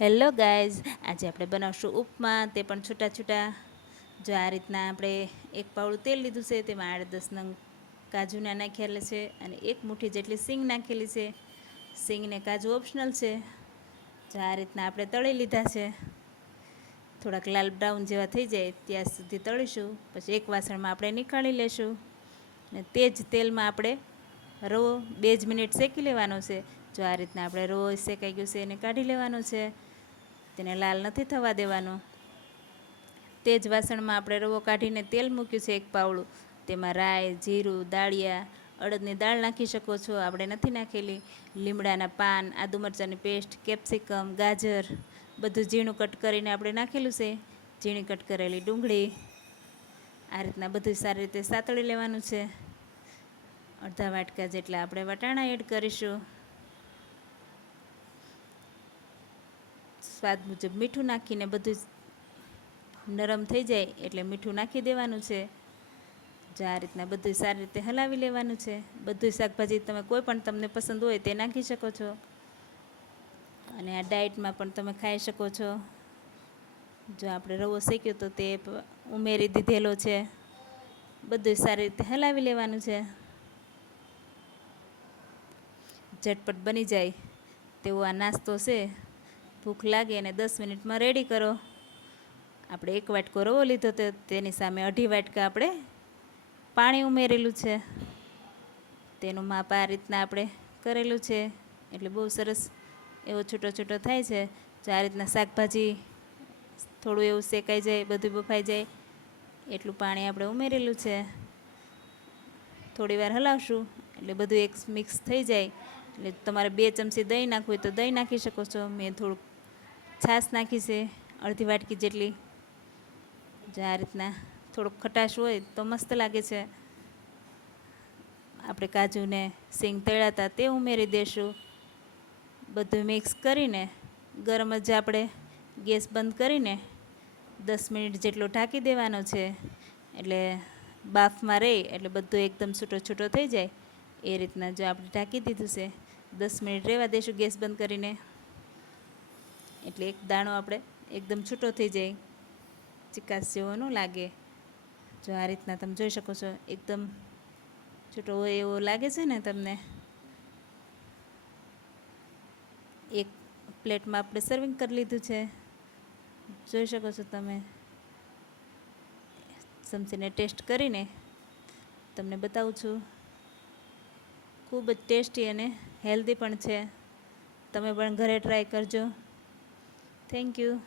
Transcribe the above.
Hello guys, આજે આપણે બનાવશું ઉપમા, તે પણ છૂટા છૂટા. જો આ રીતના આપણે એક પાવડું તેલ લીધું છે, તેમાં આઠ દસ નંગ કાજુના નાખેલા છે અને એક મુઠ્ઠી જેટલી સિંગ નાખેલી છે. સિંગને કાજુ ઓપ્શનલ છે. જો આ રીતના આપણે તળી લીધા છે. થોડાક લાલ બ્રાઉન જેવા થઈ જાય ત્યાં સુધી તળીશું, પછી એક વાસણમાં આપણે નીકાળી લેશું. અને તે જ તેલમાં આપણે રવો બે જ મિનિટ શેકી લેવાનો છે. જો આ રીતના આપણે રવો શેકાઈ ગયું છે એને કાઢી લેવાનું છે, તેને લાલ નથી થવા દેવાનું. તે જ વાસણમાં આપણે રવો કાઢીને તેલ મૂક્યું છે એક પાવડું. તેમાં રાઈ, જીરું, દાળિયા, અડદની દાળ નાખી શકો છો, આપણે નથી નાખેલી. લીમડાના પાન, આદુ મરચાંની પેસ્ટ, કેપ્સિકમ, ગાજર, બધું ઝીણું કટ કરીને આપણે નાખેલું છે. ઝીણી કટ કરેલી ડુંગળી, આ રીતના બધું સારી રીતે સાતળી લેવાનું છે. અડધા વાટકા જેટલા આપણે વટાણા એડ કરીશું. સ્વાદ મુજબ મીઠું નાખીને બધું નરમ થઈ જાય એટલે મીઠું નાખી દેવાનું છે. જો આ રીતના બધું સારી રીતે હલાવી લેવાનું છે. બધું શાકભાજી તમે કોઈ પણ તમને પસંદ હોય તે નાખી શકો છો. અને આ ડાયટમાં પણ તમે ખાઈ શકો છો. જો આપણે રવો શેક્યો તો તે ઉમેરી દીધેલો છે. બધું સારી રીતે હલાવી લેવાનું છે. ઝટપટ બની જાય તેવો આ નાસ્તો છે. ભૂખ લાગે અને દસ મિનિટમાં રેડી કરો. આપણે એક વાટકો રવો લીધો તો તેની સામે અઢી વાટકા આપણે પાણી ઉમેરેલું છે. તેનું માપ આ રીતના આપણે કરેલું છે. એટલે બહુ સરસ એવો છૂટો છૂટો થાય છે. જો આ રીતના શાકભાજી થોડું એવું શેકાઈ જાય, બધું બફાઈ જાય, એટલું પાણી આપણે ઉમેરેલું છે. થોડી વાર હલાવશું, એટલે બધું એક મિક્સ થઈ જાય. એટલે તમારે બે ચમચી દહીં નાખવું હોય તો દહીં નાખી શકો છો. મેં થોડુંક છાશ નાખી છે, અડધી વાટકી જેટલી. જો આ રીતના થોડુંક ખટાશ હોય તો મસ્ત લાગે છે. આપણે કાજુને સિંગ તળ્યા તે ઉમેરી દઈશું બધું મિક્સ કરીને, ગરમ જ આપણે ગેસ બંધ કરીને દસ મિનિટ જેટલો ઢાંકી દેવાનો છે. એટલે બાફમાં રહે, એટલે બધું એકદમ છૂટો છૂટો થઈ જાય. એ રીતના જો આપણે ઢાંકી દીધું છે, દસ મિનિટ રહેવા દઈશું ગેસ બંધ કરીને. એટલે એક દાણો આપણે એકદમ છૂટો થઈ જાય. ચિકાસ જેવો ન લાગે. જો આ રીતના તમે જોઈ શકો છો, એકદમ છૂટો હોય એવો લાગે છે ને તમને. એક પ્લેટમાં આપણે સર્વિંગ કરી લીધું છે. જોઈ શકો છો તમે. ચમચીને ટેસ્ટ કરીને તમને બતાવું છું. ખૂબ જ ટેસ્ટી અને હેલ્ધી પણ છે. તમે પણ ઘરે ટ્રાય કરજો. Thank you.